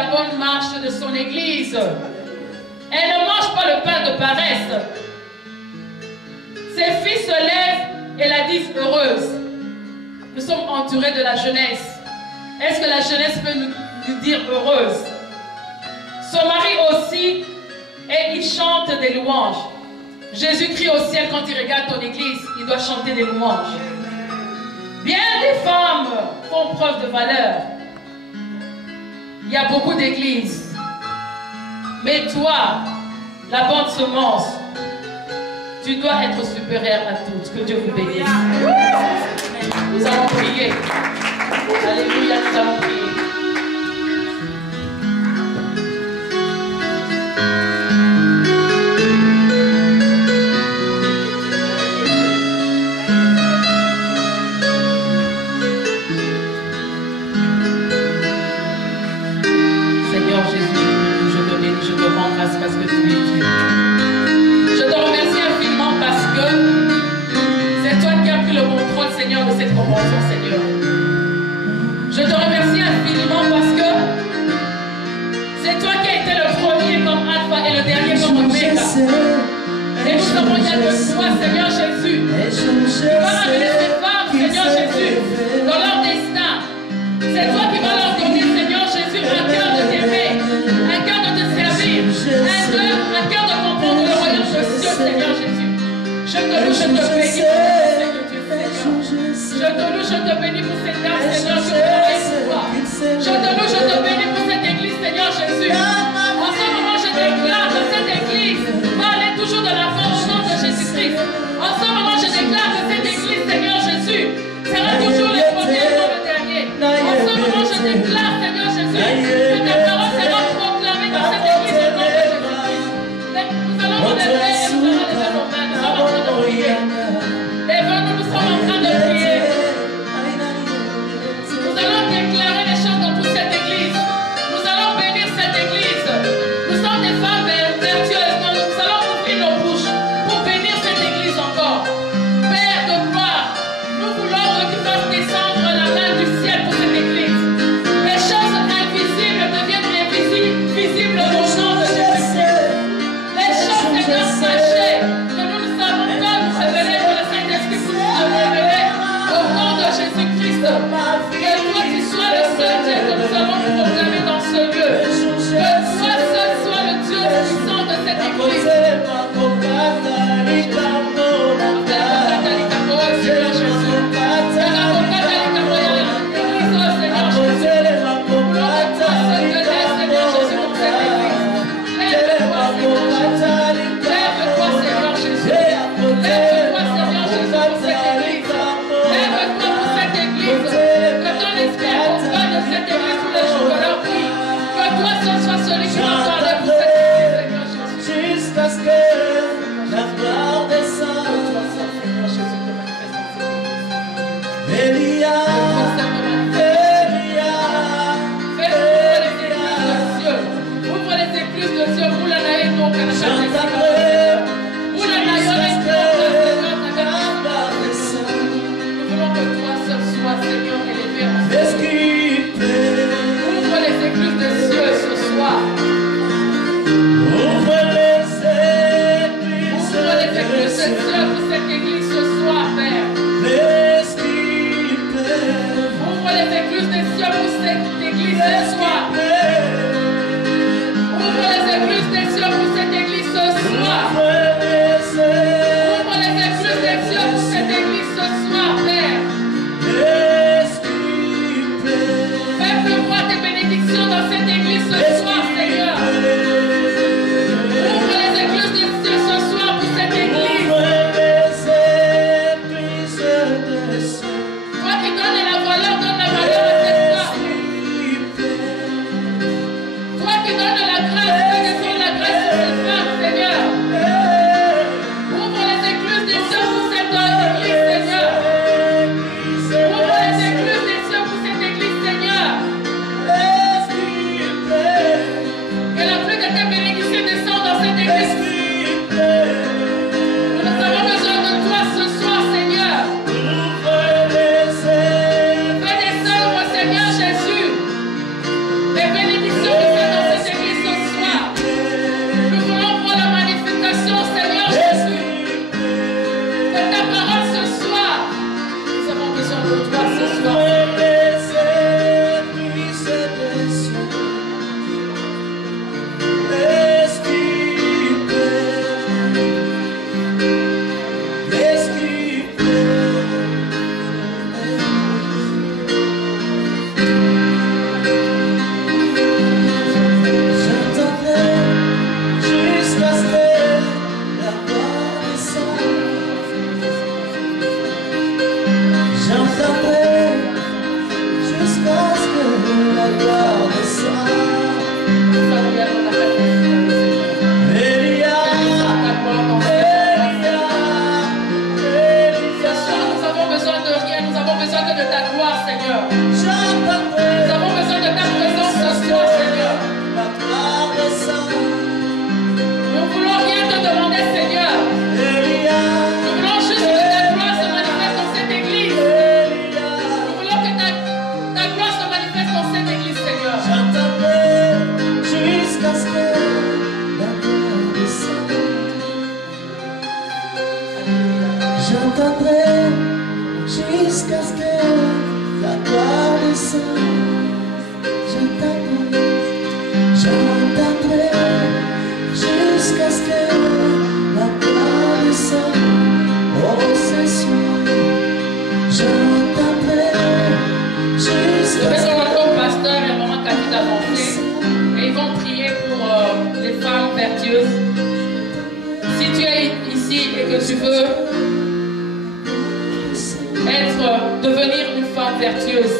la bonne marche de son église. Elle ne mange pas le pain de paresse. Ses filles se lèvent et la disent heureuse. Nous sommes entourés de la jeunesse. Est-ce que la jeunesse peut nous dire heureuse? Son mari aussi, et il chante des louanges. Jésus crie au ciel quand il regarde ton église, il doit chanter des louanges. Bien des femmes font preuve de valeur. Il y a beaucoup d'églises. Mais toi, la bonne semence, tu dois être supérieur à toutes. Que Dieu vous bénisse. Nous allons prier. Alléluia, nous allons prier. Parce que tu es Dieu. Je te remercie infiniment parce que c'est toi qui as pris le contrôle, Seigneur, de cette convention, Seigneur. Je te remercie infiniment parce que c'est toi qui as été le premier comme Alpha et le dernier comme Oméga. Et nous avons il y a de toi, Seigneur Jésus. Tu vas amener ces femmes, Seigneur Jésus, dans leur destin. C'est toi qui vas leur donner, Seigneur Jésus, un cœur de t'aimer, un cœur de te servir. Un cœur de comprendre le royaume de Dieu, Seigneur Jésus. Je te loue, je te bénis pour cette Seigneur. Je te loue, je te bénis pour cette dame, Seigneur, je travaille pour toi. Je te loue, je te bénis pour cette église, Seigneur Jésus. En ce moment, je déclare que cette église va aller toujours de l'avant au nom de Jésus-Christ. En ce moment, je déclare que cette église, Seigneur Jésus, sera toujours le premier et non le dernier. En ce moment, je déclare, Seigneur Jésus, que ta parole sera proclamée dans cette église au nom de Jésus-Christ. Nous allons nous lever et nous allons lever nos mains. Nous sommes en train de prier. Lève-nous, nous sommes en train de prier. Nous allons déclarer les choses dans toute cette église. Nous allons bénir cette église. Nous sommes des femmes vertueuses. Nous allons ouvrir nos bouches pour bénir cette église encore. Père de gloire, nous voulons que tu fasses descendre la main du ciel pour cette église. Les choses invisibles deviennent visibles au nom de Jésus-Christ. Les choses, Seigneur, cachées que nous ne savons pas nous révéler, que le Saint-Esprit puisse nous révéler au nom de Jésus-Christ. Que toi, tu sois le seul Dieu que nous allons proclamer dans ce lieu. Que toi seul sois le Dieu puissant de cette église. Seigneur Jésus.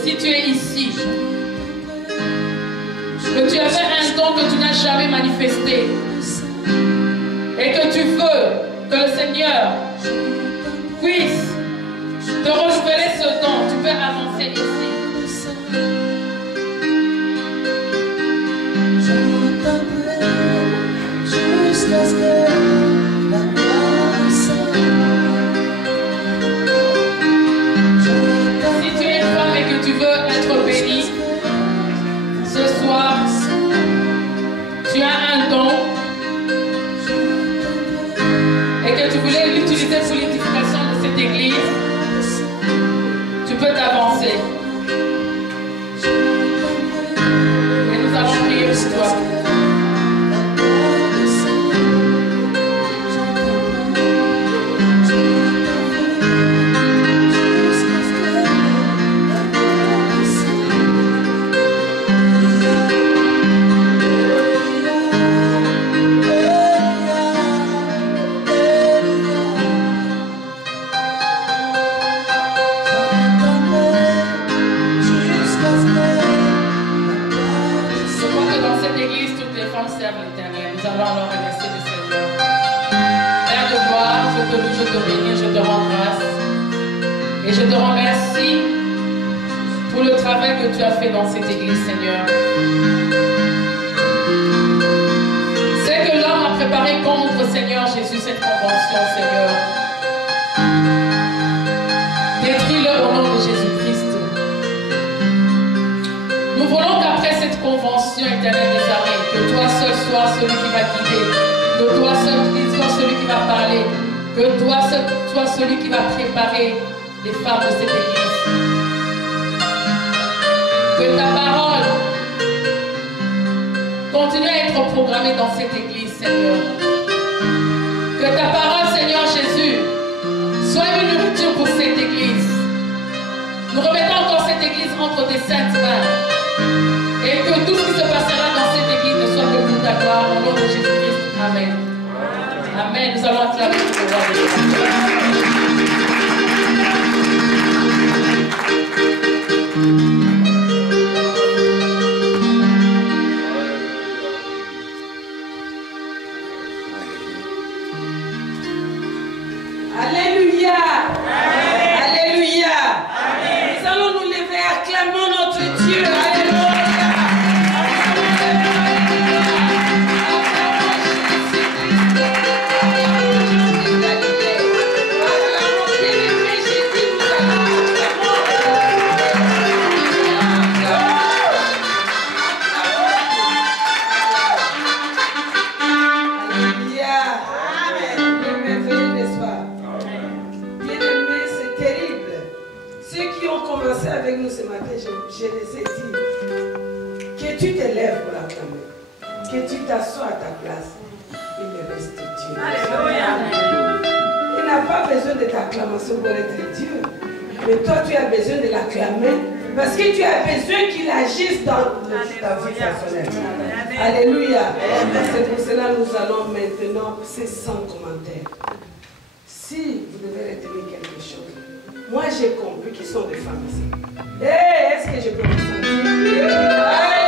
Si tu es ici, que tu avais un don que tu n'as jamais manifesté et que tu veux que le Seigneur puisse te renouveler ce don, tu peux avancer ici. Tu veux être béni ce soir, tu as un don et que tu voulais l'utiliser pour l'édification de cette église, tu peux t'avancer et nous allons prier pour toi. Nous allons alors remercier le Seigneur. Père de gloire, je te loue, je te bénis, je te rends grâce. Et je te remercie pour le travail que tu as fait dans cette église, Seigneur. C'est que l'homme a préparé contre, Seigneur Jésus, cette convention, Seigneur. Détruis-le au nom de Jésus-Christ. Nous voulons qu'après cette convention éternelle des armées, que toi seul sois celui qui va guider, que toi seul sois celui qui va parler, que toi seul sois celui qui va préparer les femmes de cette église. Que ta parole continue à être programmée dans cette église, Seigneur. Que ta parole, Seigneur Jésus, soit une nourriture pour cette église. Nous remettons encore cette église entre tes saintes mains. Et que tout ce qui se passera dans cette église ne soit que pour ta gloire, au nom de Jésus-Christ. Amen. Amen. Nous allons acclamer le roi de Dieu. Alléluia. Alléluia. Nous allons nous lever, acclamons notre Dieu. Alléluia. Avec nous ce matin, je les ai dit que tu te lèves pour l'acclamer, que tu t'assois à ta place. Il reste Dieu. Alléluia. Il n'a pas besoin de ta-acclamation pour être Dieu, mais toi tu as besoin de l'acclamer parce que tu as besoin qu'il agisse dans ta vie personnelle. Alléluia. C'est pour cela que nous allons maintenant, c'est sans commentaire. Si vous devez retenir quelque chose, moi j'ai compris qu'ils sont des femmes ici. Est-ce que je peux vous sentir?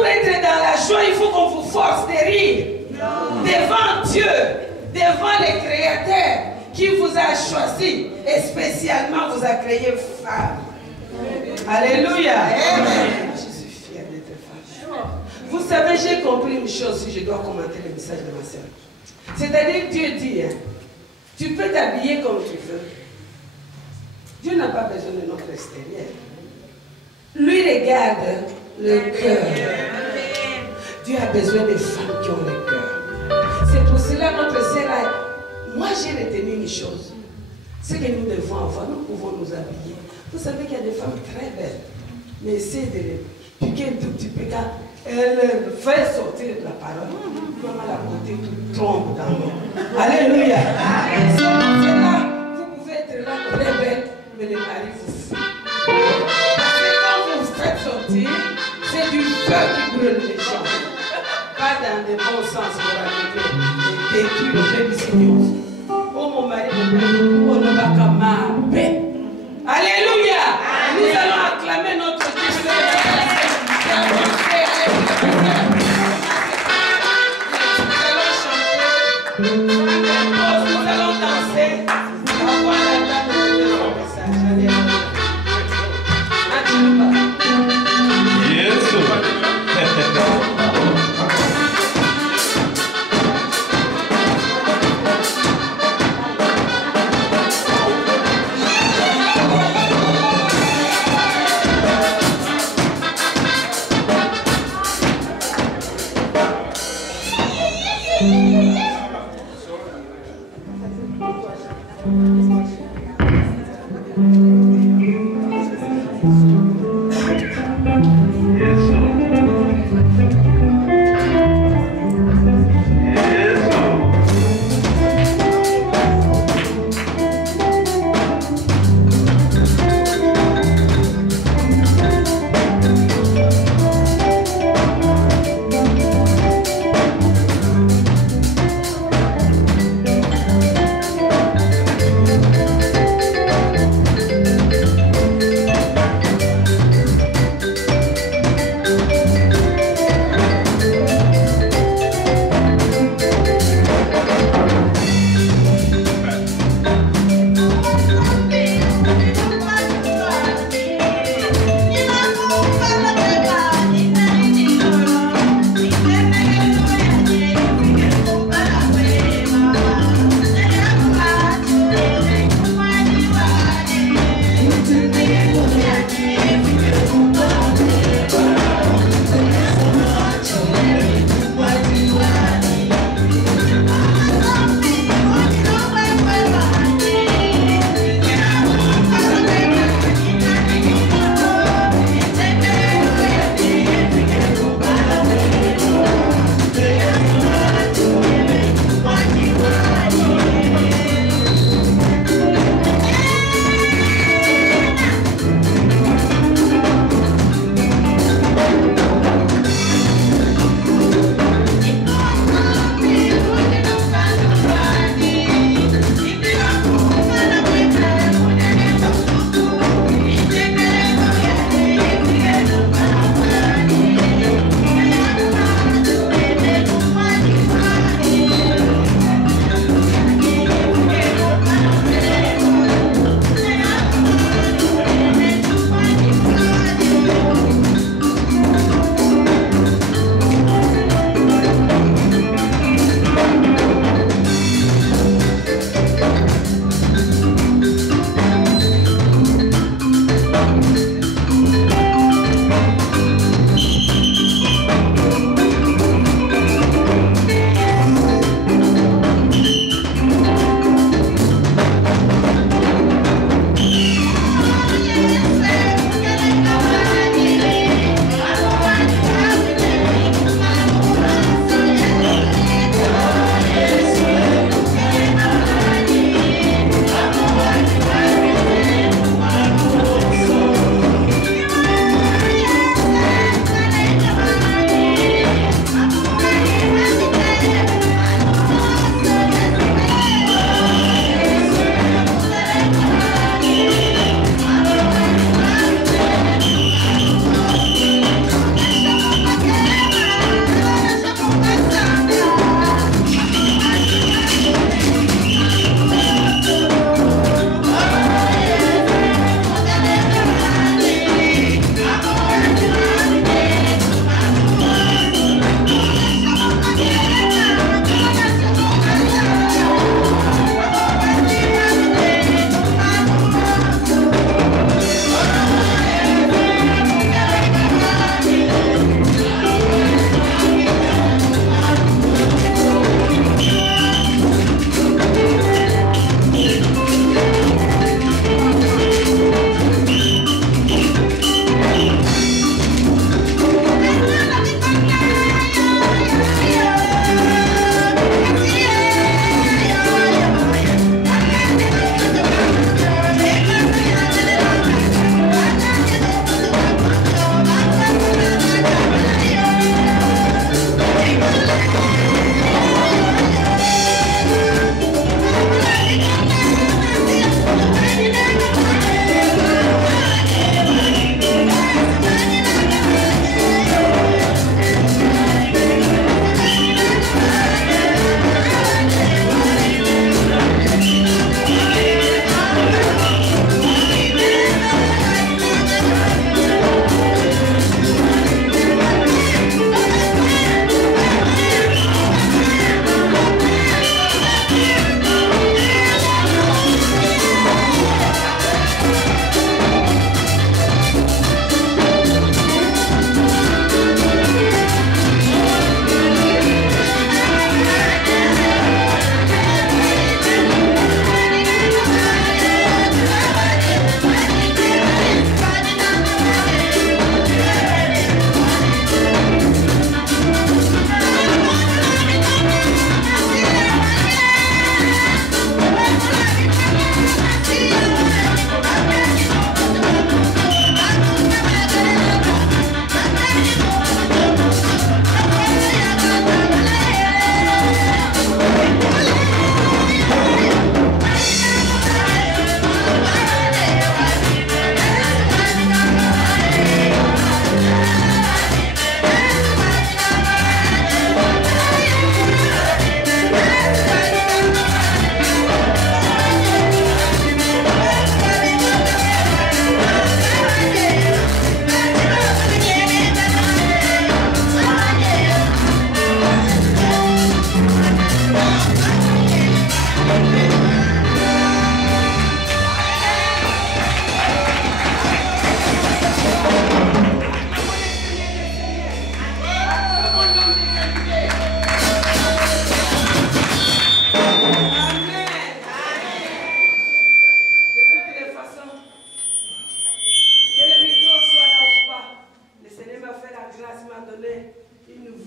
Pour être dans la joie, il faut qu'on vous force de rire. Devant Dieu, devant le Créateur qui vous a choisi et spécialement vous a créé femme. Alléluia. Amen. Je suis fière d'être femme. Vous savez, j'ai compris une chose si je dois commenter le message de ma soeur. C'est-à-dire que Dieu dit, hein, tu peux t'habiller comme tu veux. Dieu n'a pas besoin de notre extérieur. Lui regarde le cœur. Dieu a besoin des femmes qui ont le cœur. C'est pour cela notre sœur a... Moi j'ai retenu une chose. Ce que nous devons avoir, nous pouvons nous habiller. Vous savez qu'il y a des femmes très belles. Mais essayez de les piquer un tout petit peu quand elles fait sortir la parole. Maman la beauté tout trompe dans l'eau. Alléluia. Selon cela, vous pouvez être là très belle, mais les maris vous fuient. Parce que quand vous vous faites sortir, c'est du feu qui brûle les gens. Pas dans le bon sens pour arriver et détruire le bébé Seigneur. Oh mon mari, on ne va qu'à ma paix. Alléluia. Nous allons acclamer notre Dieu. Nous allons danser. Avoir la dame de notre message. Alléluia.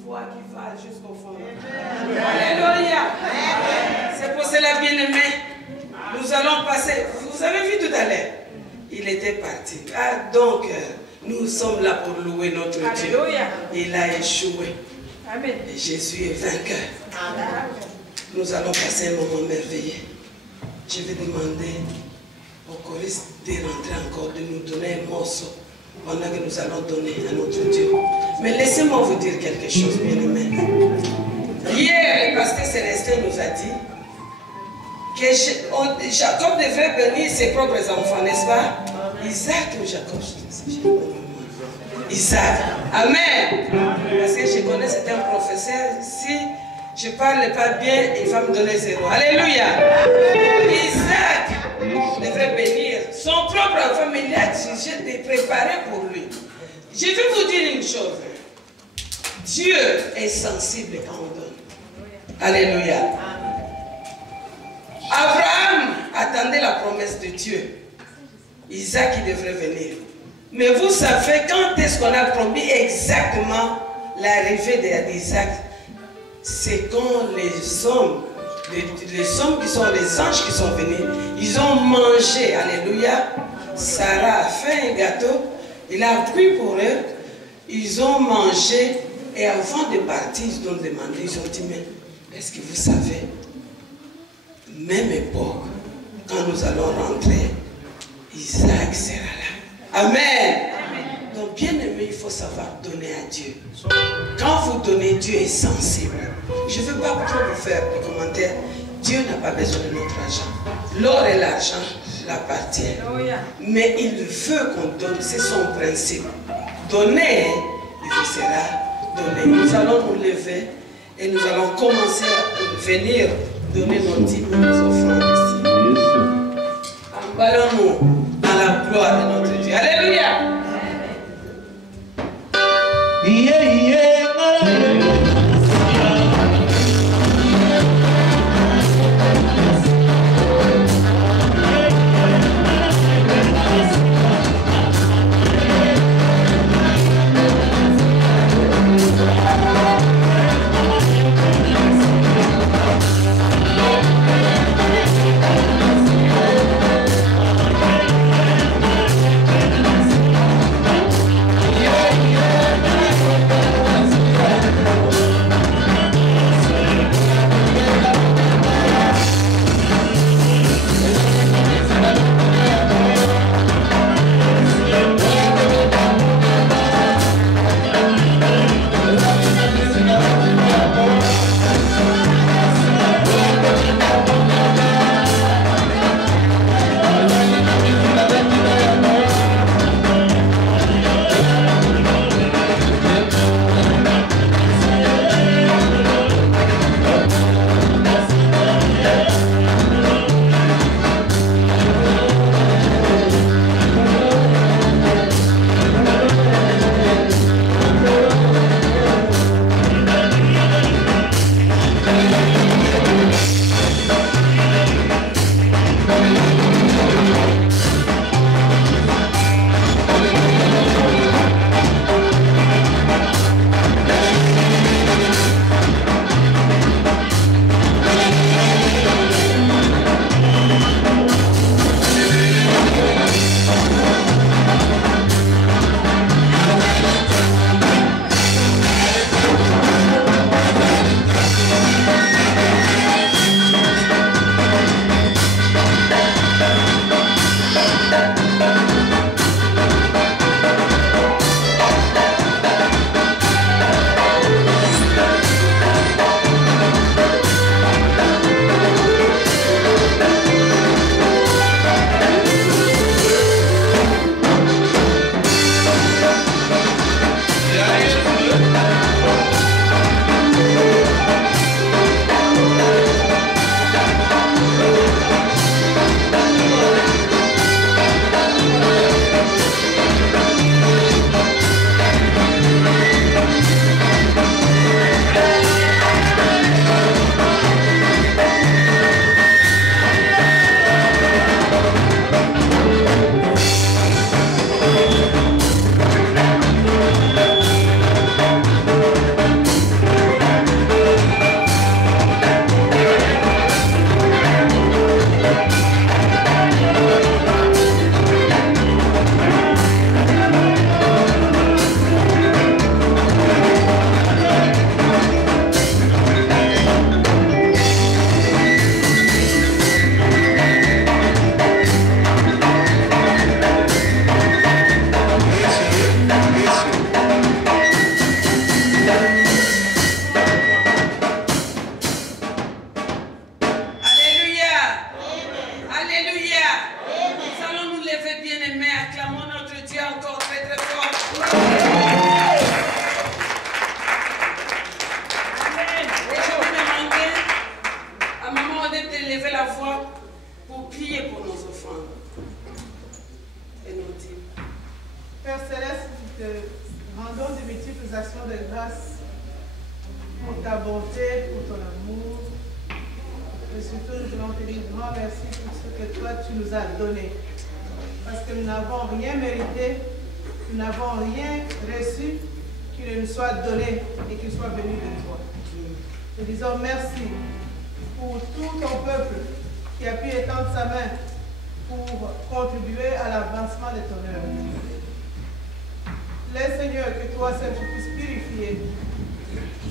foi qui va jusqu'au fond. Alléluia. C'est pour cela, bien-aimés, nous allons passer. Vous avez vu tout à l'heure, il était parti. Ah, donc, nous sommes là pour louer notre Dieu. Il a échoué. Amen. Et Jésus est vainqueur. Nous allons passer un moment merveilleux. Je vais demander au choriste de rentrer encore, de nous donner un morceau pendant que nous allons donner à notre Dieu. Mais laissez-moi vous dire quelque chose, bien-aimés. Hier, le pasteur Célestin nous a dit que Jacob devrait bénir ses propres enfants, n'est-ce pas? Isaac ou Jacob? Isaac. Amen. Parce que je connais certains professeurs, si je ne parle pas bien, il va me donner 0. Alléluia. Isaac devrait bénir son propre enfant, mais il a jugé de préparer pour lui. Je vais vous dire une chose. Dieu est sensible quand on donne. Alléluia. Abraham attendait la promesse de Dieu. Isaac, il devrait venir. Mais vous savez quand est-ce qu'on a promis exactement l'arrivée d'Isaac? C'est quand les hommes qui sont les anges qui sont venus, ils ont mangé. Alléluia. Sarah a fait un gâteau, il a pris pour eux, ils ont mangé et avant de partir, ils ont demandé, ils ont dit, mais est-ce que vous savez, même époque, quand nous allons rentrer, Isaac sera là. Amen. Donc, bien aimé, il faut savoir donner à Dieu. Quand vous donnez, Dieu est sensible. Je ne veux pas trop vous faire des commentaires. Dieu n'a pas besoin de notre argent. L'or et l'argent l'appartiennent. Mais il veut qu'on donne. C'est son principe. Donner, il vous sera donné. Nous allons nous lever et nous allons commencer à venir donner nos dîmes et nos offrandes ici. Emballons-nous dans la gloire de notre Dieu. Alléluia. ta bonté, pour ton amour. Et surtout, nous voulons te dire grand merci pour ce que toi, tu nous as donné. Parce que nous n'avons rien mérité, nous n'avons rien reçu qui nous soit donné et qui soit venu de toi. Nous disons merci pour tout ton peuple qui a pu étendre sa main pour contribuer à l'avancement de ton œuvre. Laisse, Seigneur, que toi seul tu puisses purifier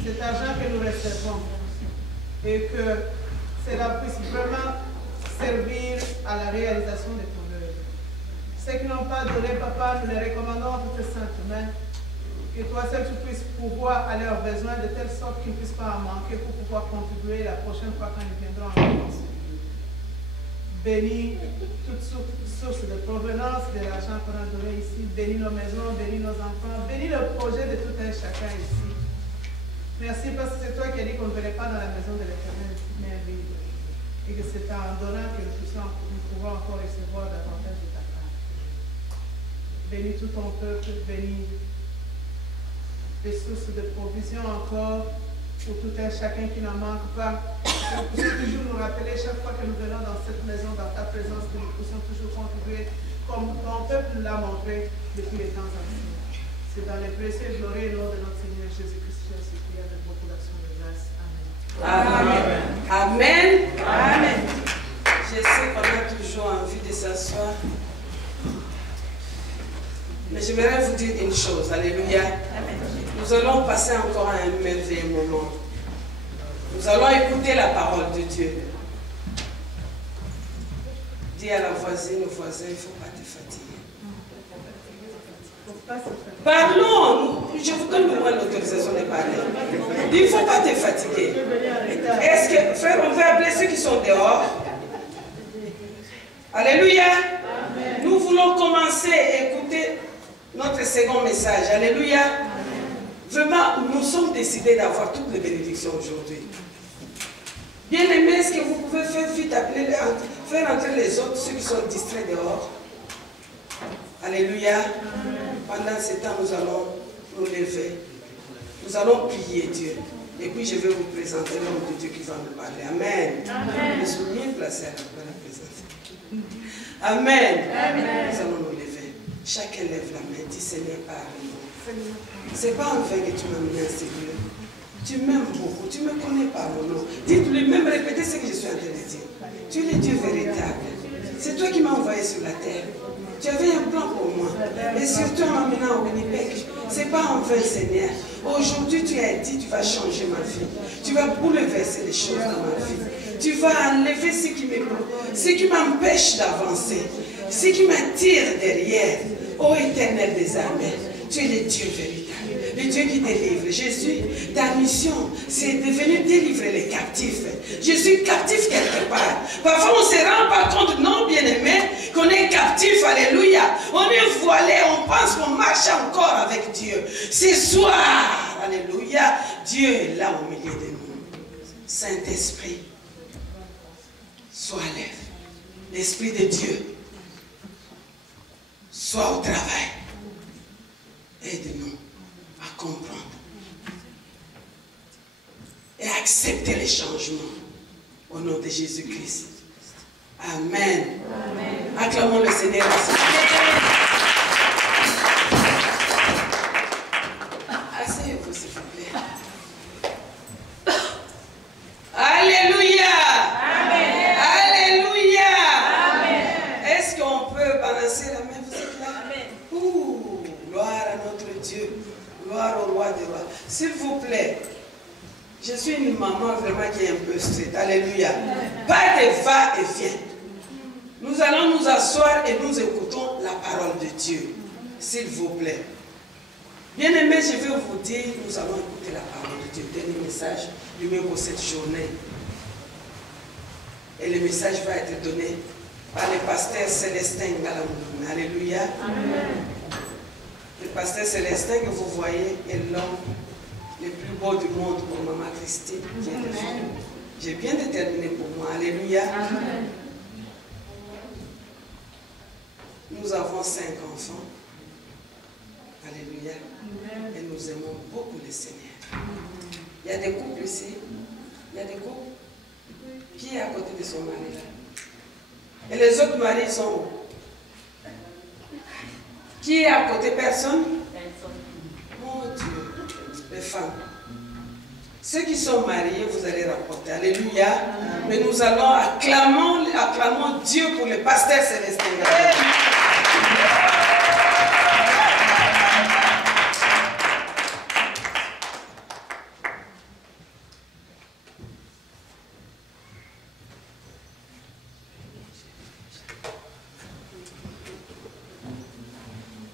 cet argent que nous recevons et que cela puisse vraiment servir à la réalisation de ton œuvre. Ceux qui n'ont pas donné, Papa, nous les recommandons en toutes saintes mains. Que toi seul tu puisses pouvoir à leurs besoins de telle sorte qu'ils ne puissent pas en manquer pour pouvoir contribuer la prochaine fois quand ils viendront en France. Bénis toute source de provenance de l'argent qu'on a donné ici. Bénis nos maisons, bénis nos enfants, bénis le projet de tout un chacun ici. Merci parce que c'est toi qui as dit qu'on ne verrait pas dans la maison de l'Éternel, mais vide. Et que c'est en donnant que nous pouvons encore recevoir davantage de ta part. Bénis tout ton peuple, bénis des sources de provision encore pour tout un chacun qui n'en manque pas. Nous puissions toujours nous rappeler chaque fois que nous venons dans cette maison, dans ta présence, que nous puissions toujours contribuer comme ton peuple nous l'a montré depuis les temps anciens. C'est dans les précieux et glorieux nom de notre Seigneur Jésus-Christ que je prie avec beaucoup d'action de grâce. Amen. Amen. Amen. Amen. Je sais qu'on a toujours envie de s'asseoir. Mais j'aimerais vous dire une chose. Alléluia. Amen. Nous allons passer encore à un merveilleux moment. Nous allons écouter la parole de Dieu. Dis à la voisine, au voisin, il ne faut pas te fatiguer. Parlons. Je vous donne l'autorisation de parler. Il ne faut pas te fatiguer. Est-ce que, frère, on veut appeler ceux qui sont dehors? Alléluia. Amen. Nous voulons commencer à écouter notre second message. Alléluia. Vraiment, nous sommes décidés d'avoir toutes les bénédictions aujourd'hui. Bien aimés, est-ce que vous pouvez faire vite appeler, faire entrer les autres, ceux qui sont distraits dehors? Alléluia. Pendant ce temps, nous allons nous lever. Nous allons prier Dieu. Et puis, je vais vous présenter l'homme de Dieu qui va nous parler. Amen. Amen. Je suis bien placé à la présenter. Amen. Amen. Nous allons nous lever. Chacun lève la main. Dis Seigneur, parle-nous. Ce n'est pas en vain que tu m'as mis à ce lieu. Tu m'aimes beaucoup. Tu me connais par mon nom. Dis-lui même répéter ce que je suis en train de dire. Tu es le Dieu véritable. C'est toi qui m'as envoyé sur la terre. Tu avais un plan pour moi. Et surtout en m'amenant au Winnipeg. Ce n'est pas en vain, Seigneur. Aujourd'hui, tu as dit, tu vas changer ma vie. Tu vas bouleverser les choses dans ma vie. Tu vas enlever ce qui m'empêche d'avancer. Ce qui m'attire derrière. Ô Éternel des armées, tu es le Dieu véritable. Le Dieu qui délivre. Jésus, ta mission, c'est de venir délivrer les captifs. Je suis captif quelque part. Parfois, on ne se rend pas compte, non, bien-aimé, qu'on est captif. Alléluia. On est voilé, on pense qu'on marche encore avec Dieu. Ce soir, alléluia, Dieu est là au milieu de nous. Saint-Esprit, sois à l'œuvre. L'Esprit de Dieu, sois au travail. Aide-nous à comprendre et à accepter les changements au nom de Jésus-Christ. Amen. Amen. Acclamons le Seigneur. Asseyez-vous, s'il vous plaît. Alléluia. Amen. Alléluia. Amen. Est-ce qu'on peut balancer la main? Vous êtes là? Amen. Ouh, gloire à notre Dieu. Gloire au roi des rois. S'il vous plaît, je suis une maman vraiment qui est un peu stricte. Alléluia. Pas de va et vient. Nous allons nous asseoir et nous écoutons la parole de Dieu. S'il vous plaît. Bien aimé, je vais vous dire, nous allons écouter la parole de Dieu. Dernier message du même pour cette journée. Et le message va être donné par le pasteur Célestin Galamoudoum. Alléluia. Amen. Le pasteur Célestin que vous voyez est l'homme le plus beau du monde pour Maman Christine. J'ai bien déterminé pour moi. Alléluia. Amen. Nous avons 5 enfants. Alléluia. Amen. Et nous aimons beaucoup le Seigneur. Il y a des couples ici. Il y a des couples. Qui est à côté de son mari là? Et les autres maris sont où? Qui est à côté? Personne? Mon Dieu, les femmes. Ceux qui sont mariés, vous allez rapporter. Alléluia. Mais nous allons acclamons Dieu pour le pasteur Célestin.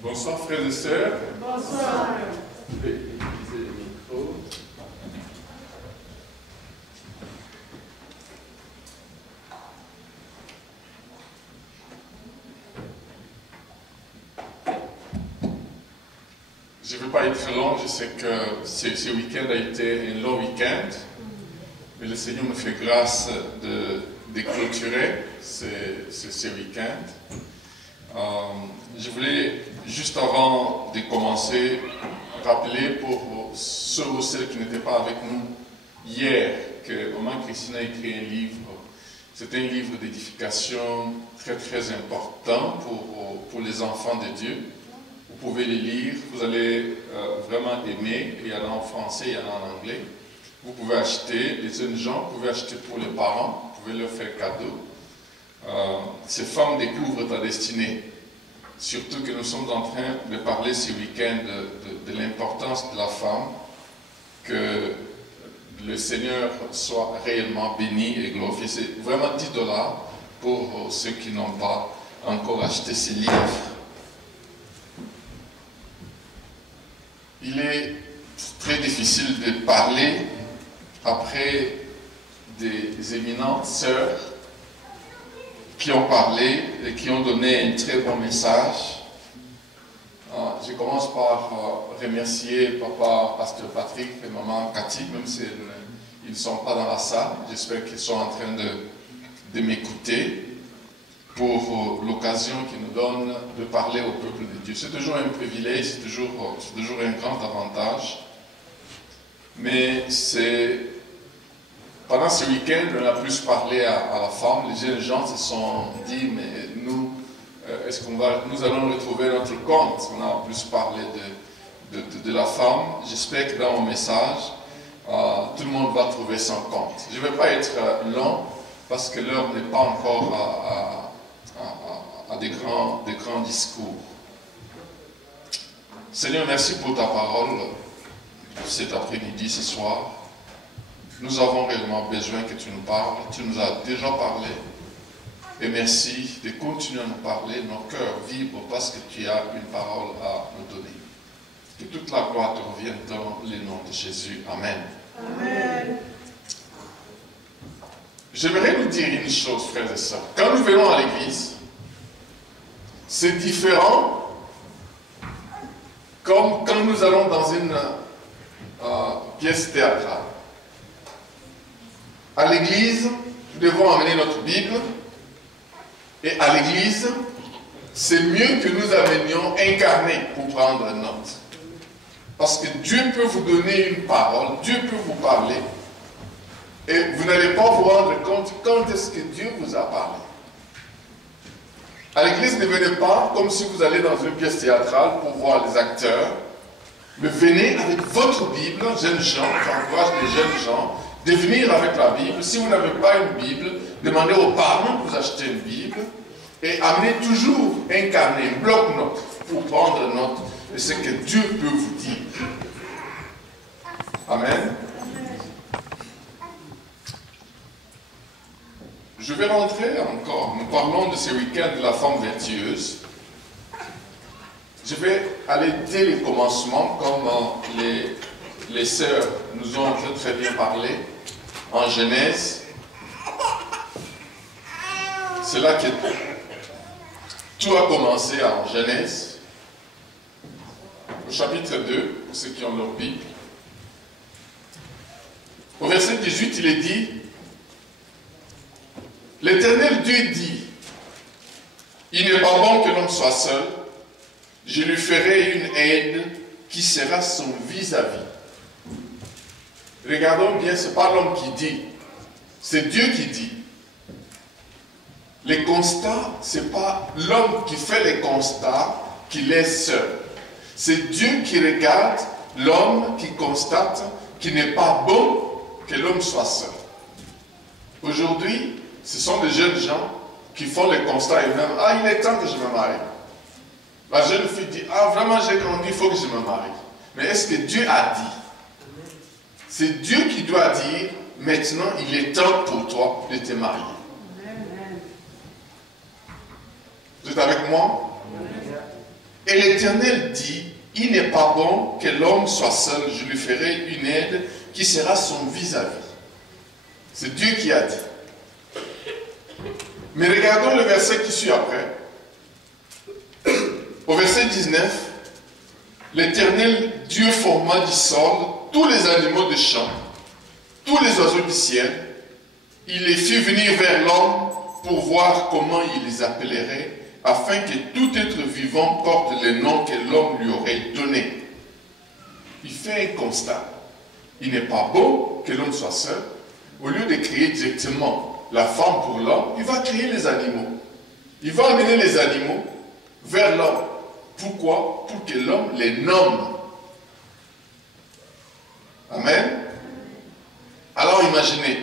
Bonsoir frères et sœurs. Bonsoir. Je vais utiliser le micro. Je ne veux pas être long, je sais que ce week-end a été un long week-end, mais le Seigneur me fait grâce de clôturer ce week-end. Je voulais, juste avant de commencer, rappeler pour ceux ou celles qui n'étaient pas avec nous hier que Maman Christine a écrit un livre. C'est un livre d'édification très très important pour les enfants de Dieu. Vous pouvez le lire, vous allez vraiment aimer. Il y en a en français, il y en a en anglais. Vous pouvez acheter, les jeunes gens, vous pouvez acheter pour les parents, vous pouvez leur faire cadeau. Ces femmes découvrent ta destinée. Surtout que nous sommes en train de parler ce week-end de l'importance de la femme, que le Seigneur soit réellement béni et glorifié. C'est vraiment 10 $ pour ceux qui n'ont pas encore acheté ces livres. Il est très difficile de parler après des éminentes sœurs qui ont parlé et qui ont donné un très bon message. Je commence par remercier Papa Pasteur Patrick et Maman Cathy, même s'ils ne sont pas dans la salle. J'espère qu'ils sont en train de m'écouter pour l'occasion qu'ils nous donnent de parler au peuple de Dieu. C'est toujours un privilège, c'est toujours un grand avantage. Mais pendant ce week-end, on a plus parlé à la femme. Les jeunes gens se sont dit, mais nous, est-ce nous allons retrouver notre compte? On a plus parlé de la femme. J'espère que dans mon message, tout le monde va trouver son compte. Je ne vais pas être long, parce que l'heure n'est pas encore à des grands discours. Seigneur, merci pour ta parole cet après-midi, ce soir. Nous avons réellement besoin que tu nous parles. Tu nous as déjà parlé. Et merci de continuer à nous parler. Nos cœurs vibrent parce que tu as une parole à nous donner. Que toute la gloire te revienne dans le nom de Jésus. Amen. Amen. J'aimerais nous dire une chose, frères et sœurs. Quand nous venons à l'église, c'est différent comme quand nous allons dans une pièce théâtrale. À l'église, nous devons amener notre Bible. Et à l'église, c'est mieux que nous amenions incarné pour prendre note. Parce que Dieu peut vous donner une parole, Dieu peut vous parler. Et vous n'allez pas vous rendre compte quand est-ce que Dieu vous a parlé. À l'église, ne venez pas comme si vous allez dans une pièce théâtrale pour voir les acteurs. Mais venez avec votre Bible, jeunes gens, j'encourage les jeunes gens, de venir avec la Bible. Si vous n'avez pas une Bible, demandez aux parents de vous acheter une Bible et amenez toujours un carnet, un bloc-notes pour prendre note de ce que Dieu peut vous dire. Amen. Je vais rentrer encore. Nous parlons de ce week-end de la femme vertueuse. Je vais aller dès le commencement, comme les sœurs nous ont très très bien parlé, en Genèse. C'est là que tout a commencé en Genèse, au chapitre 2, pour ceux qui ont leur Bible. Au verset 18, il est dit, l'Éternel Dieu dit, il n'est pas bon que l'homme soit seul, je lui ferai une aide qui sera son vis-à-vis. regardons bien, ce n'est pas l'homme qui dit, c'est Dieu qui dit. Les constats, ce n'est pas l'homme qui fait les constats qu'il est seul. C'est Dieu qui regarde l'homme qui constate qu'il n'est pas bon que l'homme soit seul. Aujourd'hui, ce sont des jeunes gens qui font les constats et même, ah, il est temps que je me marie. La jeune fille dit, ah, vraiment, j'ai grandi, il faut que je me marie. Mais est-ce que Dieu a dit? C'est Dieu qui doit dire, maintenant, il est temps pour toi de te marier. Vous êtes avec moi? Et l'Éternel dit, il n'est pas bon que l'homme soit seul, je lui ferai une aide qui sera son vis-à-vis. C'est Dieu qui a dit. Mais regardons le verset qui suit après. Au verset 19, l'Éternel Dieu forma du sol tous les animaux des champs, tous les oiseaux du ciel. Il les fit venir vers l'homme pour voir comment il les appellerait, afin que tout être vivant porte les noms que l'homme lui aurait donnés. Il fait un constat. Il n'est pas bon que l'homme soit seul. Au lieu de créer directement la femme pour l'homme, il va créer les animaux. Il va amener les animaux vers l'homme. Pourquoi? Pour que l'homme les nomme. Amen. Alors imaginez,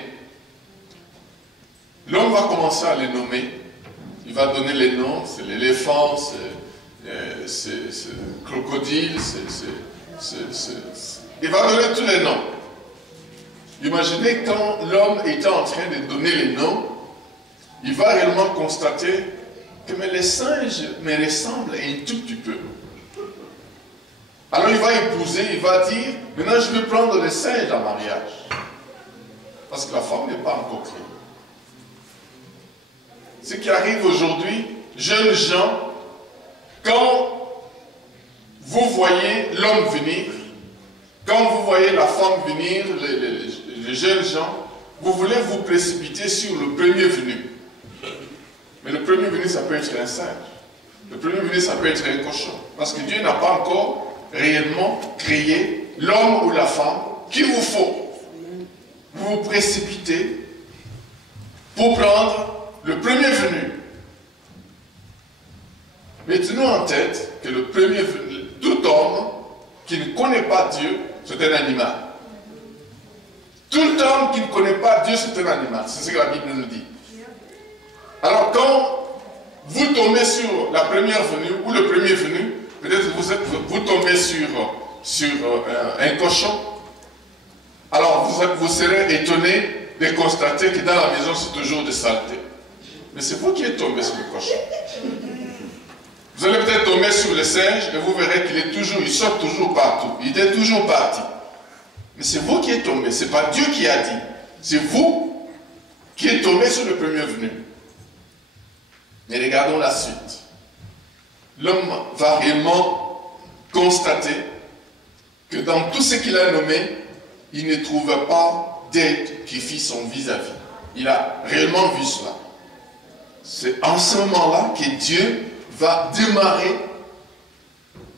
l'homme va commencer à les nommer. Il va donner les noms, c'est l'éléphant, c'est le crocodile, il va donner tous les noms. Imaginez quand l'homme était en train de donner les noms, il va réellement constater que mais les singes me ressemblent un tout petit peu. Alors il va épouser, il va dire, maintenant je vais prendre les singes en mariage. Parce que la femme n'est pas encore créée. Ce qui arrive aujourd'hui, jeunes gens, quand vous voyez l'homme venir, quand vous voyez la femme venir, les jeunes gens, vous voulez vous précipiter sur le premier venu. Mais le premier venu, ça peut être un singe. Le premier venu, ça peut être un cochon. Parce que Dieu n'a pas encore réellement créé l'homme ou la femme qu'il vous faut. Vous vous précipitez pour prendre le premier venu. Mais tenons en tête que le premier venu, tout homme qui ne connaît pas Dieu, c'est un animal. Tout homme qui ne connaît pas Dieu, c'est un animal. C'est ce que la Bible nous dit. Alors quand vous tombez sur la première venue ou le premier venu, peut-être vous tombez sur un cochon, alors vous serez étonné de constater que dans la maison c'est toujours de saleté. Mais c'est vous qui êtes tombé sur le cochon. Vous allez peut-être tomber sur le singe et vous verrez il sort toujours partout. Il est toujours parti. Mais c'est vous qui êtes tombé. Ce n'est pas Dieu qui a dit. C'est vous qui êtes tombé sur le premier venu. Mais regardons la suite. L'homme va réellement constater que dans tout ce qu'il a nommé, il ne trouve pas d'aide qui fit son vis-à-vis. Il a réellement vu cela. C'est en ce moment-là que Dieu va démarrer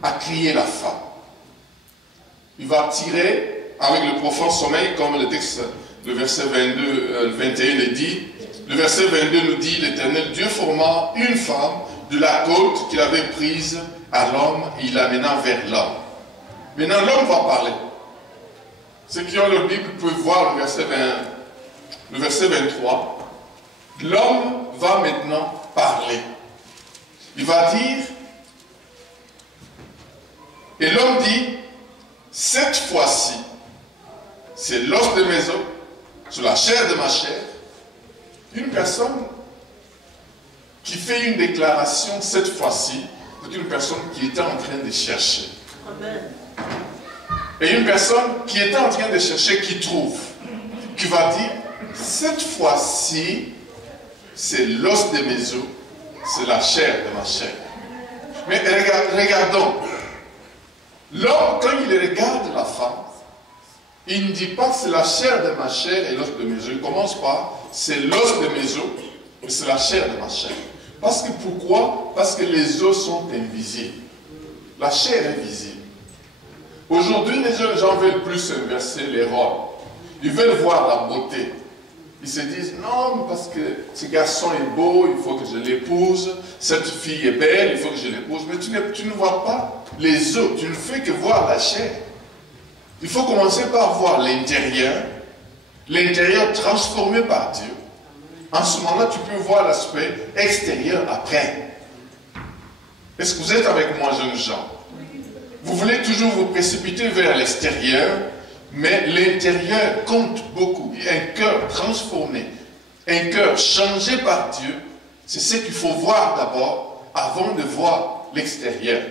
à crier la femme. Il va tirer avec le profond sommeil, comme le texte, le verset 21 le dit. Le verset 22 nous dit, l'Éternel Dieu forma une femme de la côte qu'il avait prise à l'homme et il l'amena vers l'homme. Maintenant, l'homme va parler. Ceux qui ont leur Bible peuvent voir le verset 23. L'homme va maintenant parler. Il va dire, et l'homme dit, cette fois-ci, c'est l'os de mes os, sur la chair de ma chair. Une personne qui fait une déclaration cette fois-ci, c'est une personne qui était en train de chercher. Amen. Et une personne qui était en train de chercher, qui trouve, qui va dire, cette fois-ci, c'est l'os de mes os, c'est la chair de ma chair. Mais regardons, l'homme, quand il regarde la femme, il ne dit pas c'est la chair de ma chair et l'os de mes os. Il commence par c'est l'os de mes os et c'est la chair de ma chair. Parce que pourquoi? Parce que les os sont invisibles. La chair est visible. Aujourd'hui, les jeunes gens veulent plus inverser les rôles. Ils veulent voir la beauté. Ils se disent, non, parce que ce garçon est beau, il faut que je l'épouse. Cette fille est belle, il faut que je l'épouse. Mais tu ne vois pas les os, tu ne fais que voir la chair. Il faut commencer par voir l'intérieur transformé par Dieu. En ce moment-là, tu peux voir l'aspect extérieur après. Est-ce que vous êtes avec moi, jeunes gens? Vous voulez toujours vous précipiter vers l'extérieur, mais l'intérieur compte beaucoup. Un cœur transformé, un cœur changé par Dieu, c'est ce qu'il faut voir d'abord avant de voir l'extérieur.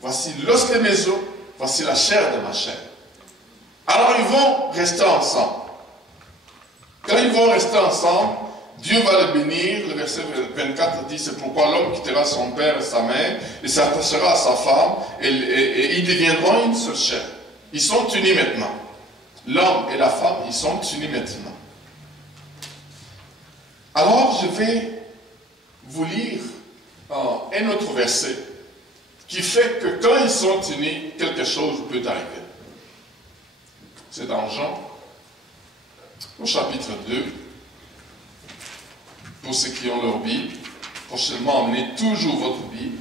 Voici l'os de mes os, voici la chair de ma chair. Alors ils vont rester ensemble. Quand ils vont rester ensemble, Dieu va le bénir. Le verset 24 dit, c'est pourquoi l'homme quittera son père et sa mère et s'attachera à sa femme et ils deviendront une seule chair. Ils sont unis maintenant. L'homme et la femme, ils sont unis maintenant. Alors je vais vous lire un autre verset qui fait que quand ils sont unis, quelque chose peut arriver. C'est dans Jean, au chapitre 2. Pour ceux qui ont leur Bible, prochainement, emmenez toujours votre Bible.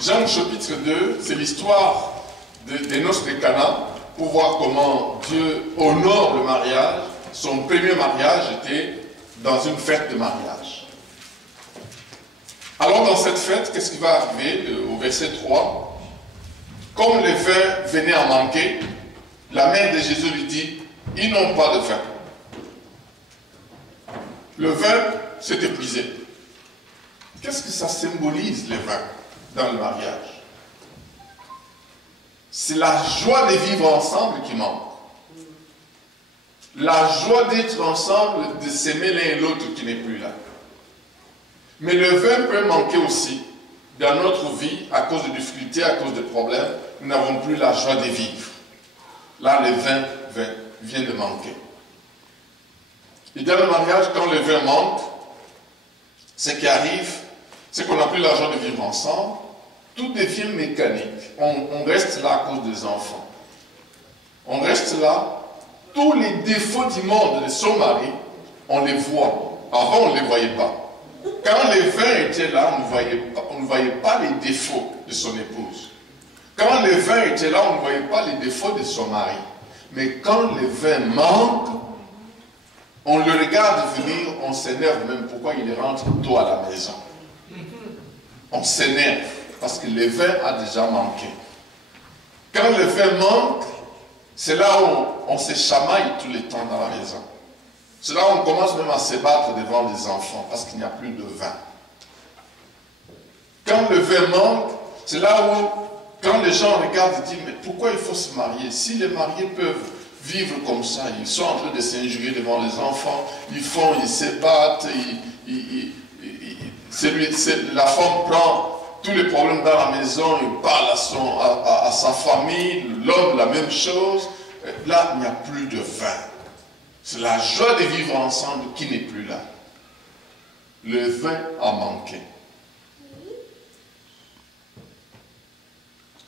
Jean chapitre 2, c'est l'histoire des noces de Cana, pour voir comment Dieu honore le mariage. Son premier mariage était dans une fête de mariage. Alors dans cette fête, qu'est-ce qui va arriver au verset 3? Comme le vin venait à manquer, la mère de Jésus lui dit, ils n'ont pas de vin. Le vin s'est épuisé. Qu'est-ce que ça symbolise, le vin, dans le mariage? C'est la joie de vivre ensemble qui manque. La joie d'être ensemble, de s'aimer l'un et l'autre qui n'est plus là. Mais le vin peut manquer aussi dans notre vie à cause de difficultés, à cause de problèmes. Nous n'avons plus la joie de vivre. Là, le vin vient de manquer. Et dans le mariage, quand le vin manque, ce qui arrive, c'est qu'on n'a plus la joie de vivre ensemble. Tout devient mécanique. On reste là à cause des enfants. On reste là. Tous les défauts du monde de son mari, on les voit. Avant, on ne les voyait pas. Quand le vin était là, on ne voyait pas les défauts de son épouse. Quand le vin était là, on ne voyait pas les défauts de son mari. Mais quand le vin manque, on le regarde venir, on s'énerve même. Pourquoi il rentre tôt à la maison? On s'énerve parce que le vin a déjà manqué. Quand le vin manque, c'est là où on se chamaille tout le temps dans la maison. C'est là où on commence même à se battre devant les enfants parce qu'il n'y a plus de vin. Quand le vin manque, c'est là où, quand les gens regardent, ils disent, mais pourquoi il faut se marier? Si les mariés peuvent vivre comme ça, ils sont en train de s'injurer devant les enfants, ils se battent, la femme prend tous les problèmes dans la maison, il parle à sa famille, l'homme la même chose. Là, il n'y a plus de vin. C'est la joie de vivre ensemble qui n'est plus là. Le vin a manqué.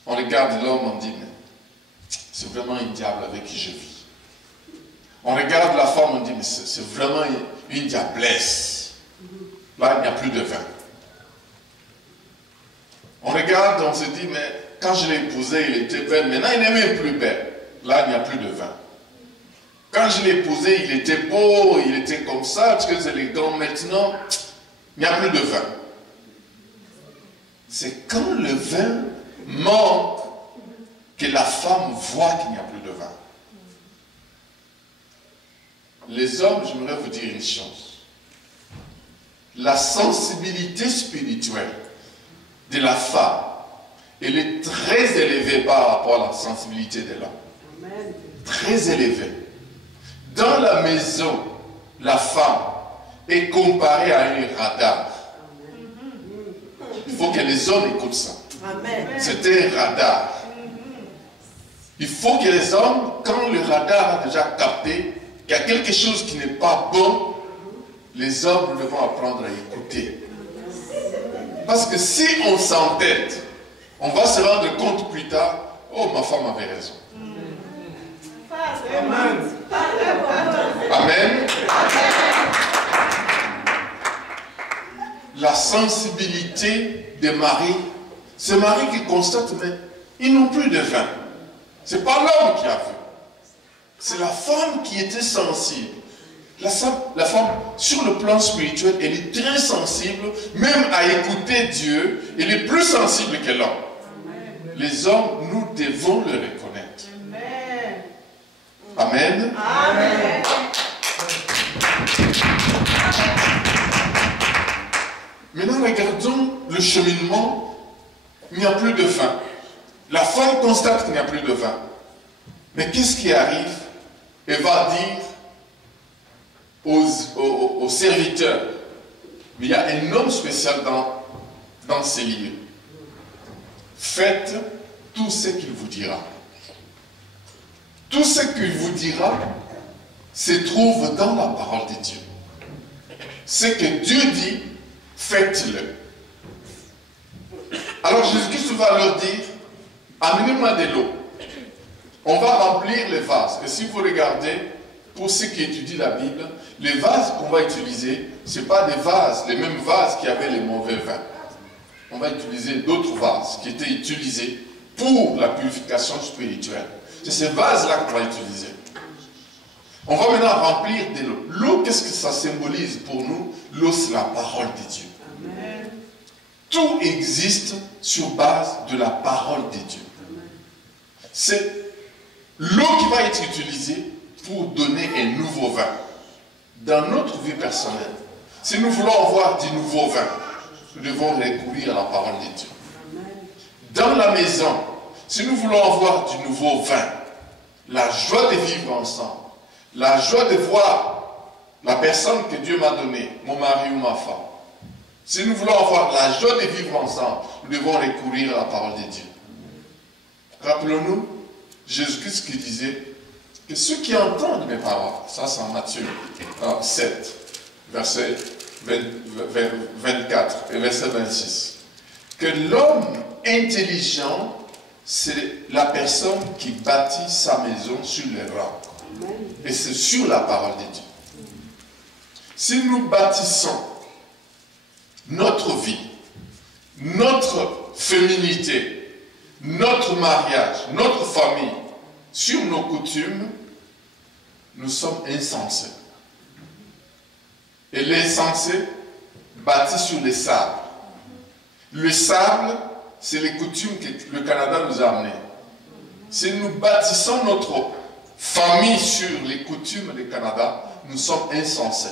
On regarde l'homme, on dit, mais c'est vraiment un diable avec qui je vis. On regarde la femme, on dit, mais c'est vraiment une diablesse. Là, il n'y a plus de vin. On regarde, on se dit, mais quand je l'ai épousé, il était belle. Maintenant, il n'est même plus belle. Là, il n'y a plus de vin. Quand je l'ai épousé, il était beau, il était comme ça, très élégant. Maintenant, il n'y a plus de vin. C'est quand le vin manque que la femme voit qu'il n'y a plus de vin. Les hommes, j'aimerais vous dire une chose. La sensibilité spirituelle de la femme, elle est très élevée par rapport à la sensibilité de l'homme. Très élevée. Dans la maison, la femme est comparée à un radar. Il faut que les hommes écoutent ça. C'est un radar. Il faut que les hommes, quand le radar a déjà capté qu'il y a quelque chose qui n'est pas bon, les hommes devront apprendre à écouter. Parce que si on s'entête, on va se rendre compte plus tard, Oh, ma femme avait raison. Amen. Amen. La sensibilité des maris, c'est Marie qui constate, mais ils n'ont plus de vin. Ce n'est pas l'homme qui a vu. C'est la femme qui était sensible. La femme, sur le plan spirituel, elle est très sensible, même à écouter Dieu. Elle est plus sensible que l'homme. Les hommes, nous devons le reconnaître. Amen. Amen. Maintenant, regardons le cheminement. Il n'y a plus de vin. La femme constate qu'il n'y a plus de vin. Mais qu'est-ce qui arrive? Elle va dire aux serviteurs, mais il y a un homme spécial dans ces lieux. Faites tout ce qu'il vous dira. Tout ce qu'il vous dira se trouve dans la parole de Dieu. Ce que Dieu dit, faites-le. Alors Jésus-Christ va leur dire, amenez-moi de l'eau. On va remplir les vases. Et si vous regardez, pour ceux qui étudient la Bible, les vases qu'on va utiliser, ce n'est pas des vases, les mêmes vases qui avaient les mauvais vins. On va utiliser d'autres vases qui étaient utilisés pour la purification spirituelle. C'est ces vases-là qu'on va utiliser. On va maintenant remplir de l'eau. L'eau, qu'est-ce que ça symbolise pour nous? L'eau, c'est la parole de Dieu. Amen. Tout existe sur base de la parole de Dieu. C'est l'eau qui va être utilisée pour donner un nouveau vin. Dans notre vie personnelle, si nous voulons avoir du nouveau vin, nous devons recourir à la parole de Dieu. Dans la maison, si nous voulons avoir du nouveau vin, la joie de vivre ensemble, la joie de voir la personne que Dieu m'a donnée, mon mari ou ma femme, si nous voulons avoir la joie de vivre ensemble, nous devons recourir à la parole de Dieu. Rappelons-nous, Jésus-Christ qui disait que ceux qui entendent mes paroles, ça c'est en Matthieu 7, verset 24 et verset 26, que l'homme intelligent, c'est la personne qui bâtit sa maison sur les rocs. Et c'est sur la parole de Dieu. Si nous bâtissons notre vie, notre féminité, notre mariage, notre famille, sur nos coutumes, nous sommes insensés. Et l'insensé bâtit sur les sables. Le sable, c'est les coutumes que le Canada nous a amenées. Si nous bâtissons notre famille sur les coutumes du Canada, nous sommes insensés.